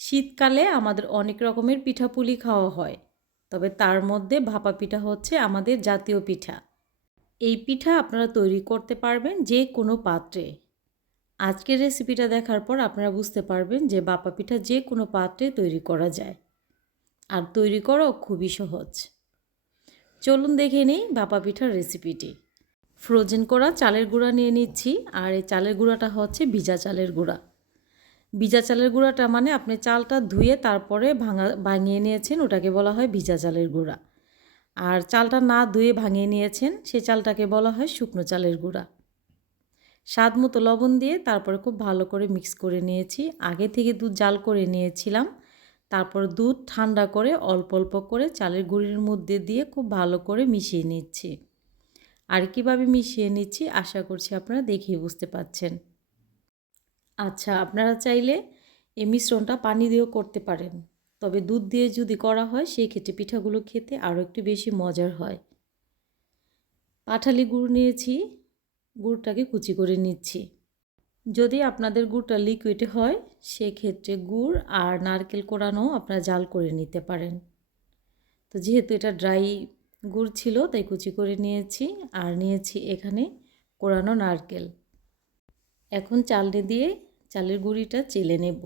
শীতকালে আমাদের অনেক রকমের পিঠাপুলি খাওয়া হয়, তবে তার মধ্যে ভাপা পিঠা হচ্ছে আমাদের জাতীয় পিঠা। এই পিঠা আপনারা তৈরি করতে পারবেন যে কোনো পাত্রে। আজকের রেসিপিটা দেখার পর আপনারা বুঝতে পারবেন যে বাপা পিঠা যে কোনো পাত্রে তৈরি করা যায়। আর তৈরি করাও খুবই সহজ। চলুন দেখে নিই বাপা পিঠার রেসিপিটি। ফ্রোজেন করা চালের গুঁড়া নিয়ে নিচ্ছি, আর এই চালের গুঁড়াটা হচ্ছে ভিজা চালের গুঁড়া। ভিজা চালের গুঁড়াটা মানে আপনি চালটা ধুয়ে তারপরে ভাঙা, ভাঙিয়ে নিয়েছেন, ওটাকে বলা হয় ভিজা চালের গুঁড়া। আর চালটা না ধুয়ে ভাঙিয়ে নিয়েছেন, সে চালটাকে বলা হয় শুকনো চালের গুঁড়া। স্বাদ মতো লবণ দিয়ে তারপরে খুব ভালো করে মিক্স করে নিয়েছি। আগে থেকে দুধ জাল করে নিয়েছিলাম। তারপর দুধ ঠান্ডা করে অল্প অল্প করে চালের গুঁড়ির মধ্যে দিয়ে খুব ভালো করে মিশিয়ে নিচ্ছি। আর কীভাবে মিশিয়ে নিচ্ছি, আশা করছি আপনারা দেখেই বুঝতে পাচ্ছেন আচ্ছা আপনারা চাইলে এই মিশ্রণটা পানি দিয়েও করতে পারেন। তবে দুধ দিয়ে যদি করা হয়, সেই ক্ষেত্রে পিঠাগুলো খেতে আরও একটু বেশি মজার হয়। পাঠালি গুড় নিয়েছি, গুড়টাকে কুচি করে নিচ্ছি। যদি আপনাদের গুড়টা লিকুইড হয়, সেক্ষেত্রে গুড় আর নারকেল কোড়ানো আপনারা জাল করে নিতে পারেন। তো যেহেতু এটা ড্রাই গুড় ছিল, তাই কুচি করে নিয়েছি আর নিয়েছি এখানে কোড়ানো নারকেল। এখন চালনি দিয়ে চালের গুঁড়িটা চেলে নেব।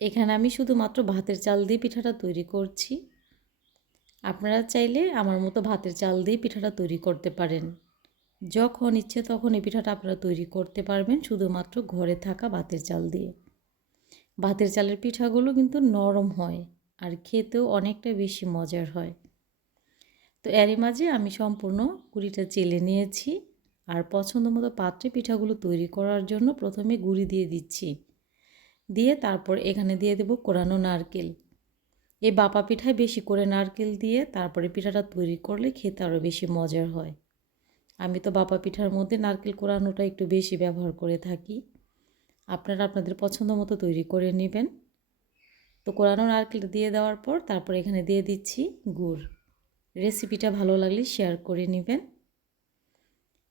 এখানে আমি শুধুমাত্র ভাতের চাল দিয়ে পিঠাটা তৈরি করছি। আপনারা চাইলে আমার মতো ভাতের চাল দিয়ে পিঠাটা তৈরি করতে পারেন। যখন ইচ্ছে তখন এই পিঠাটা আপনারা তৈরি করতে পারবেন শুধুমাত্র ঘরে থাকা ভাতের চাল দিয়ে। ভাতের চালের পিঠাগুলো কিন্তু নরম হয় আর খেতেও অনেকটা বেশি মজার হয়। তো এরই মাঝে আমি সম্পূর্ণ গুঁড়িটা চেলে নিয়েছি। আর পছন্দ মতো পাত্রে পিঠাগুলো তৈরি করার জন্য প্রথমে গুঁড়ি দিয়ে দিচ্ছি। দিয়ে তারপর এখানে দিয়ে দেব কোরানো নারকেল। এই বাপা পিঠায় বেশি করে নারকেল দিয়ে তারপরে পিঠাটা তৈরি করলে খেতে আরও বেশি মজার হয়। আমি তো বাপা পিঠার মধ্যে নারকেল কোরানোটা একটু বেশি ব্যবহার করে থাকি। আপনারা আপনাদের পছন্দ মতো তৈরি করে নেবেন। তো কোরানো নারকেল দিয়ে দেওয়ার পর তারপর এখানে দিয়ে দিচ্ছি গুড়। রেসিপিটা ভালো লাগলে শেয়ার করে নেবেন।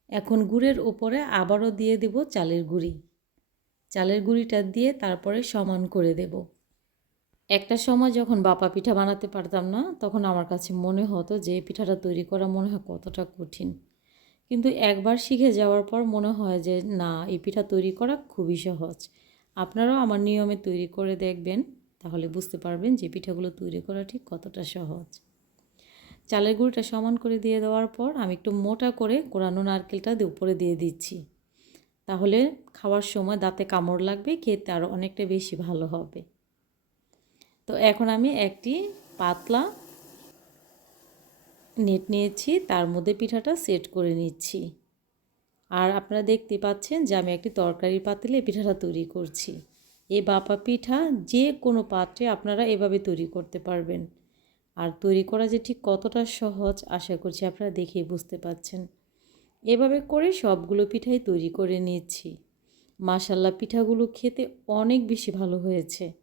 এখন গুড়ের উপরে আবারও দিয়ে দেব চালের গুঁড়ি। চালের গুঁড়িটা দিয়ে তারপরে সমান করে দেব। একটা সময় যখন বাপা পিঠা বানাতে পারতাম না, তখন আমার কাছে মনে হতো যে পিঠাটা তৈরি করা মনে হয় কতটা কঠিন। কিন্তু একবার শিখে যাওয়ার পর মনে হয় যে, না, এই পিঠা তৈরি করা খুবই সহজ। আপনারাও আমার নিয়মে তৈরি করে দেখবেন, তাহলে বুঝতে পারবেন যে পিঠাগুলো তৈরি করা ঠিক কতটা সহজ। চালের গুঁড়িটা সমান করে দিয়ে দেওয়ার পর আমি একটু মোটা করে কোরানো নারকেলটা উপরে দিয়ে দিচ্ছি। তাহলে খাওয়ার সময় দাঁতে কামড় লাগবে, খেতে আরও অনেকটা বেশি ভালো হবে। তো এখন আমি একটি পাতলা নেট নিয়েছি, তার মধ্যে পিঠাটা সেট করে নিচ্ছি। আর আপনারা দেখতে পাচ্ছেন যে আমি একটি তরকারির পাতিলে পিঠাটা তৈরি করছি। এই বাপা পিঠা যে কোনো পাত্রে আপনারা এভাবে তৈরি করতে পারবেন। আর তৈরি করা যে ঠিক কতটা সহজ আশা করছি আপনারা দেখেই বুঝতে পাচ্ছেন এভাবে করে সবগুলো পিঠাই তৈরি করে নিচ্ছি। মাসাল্লা পিঠাগুলো খেতে অনেক বেশি ভালো হয়েছে।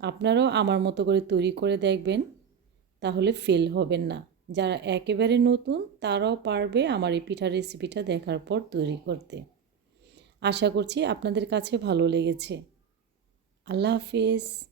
আপনারাও আমার মতো করে তৈরি করে দেখবেন, তাহলে ফেল হবেন না। যারা একেবারে নতুন, তারাও পারবে আমার এই পিঠা রেসিপিটা দেখার পর তৈরি করতে। আশা করছি আপনাদের কাছে ভালো লেগেছে। আল্লাহ হাফিজ।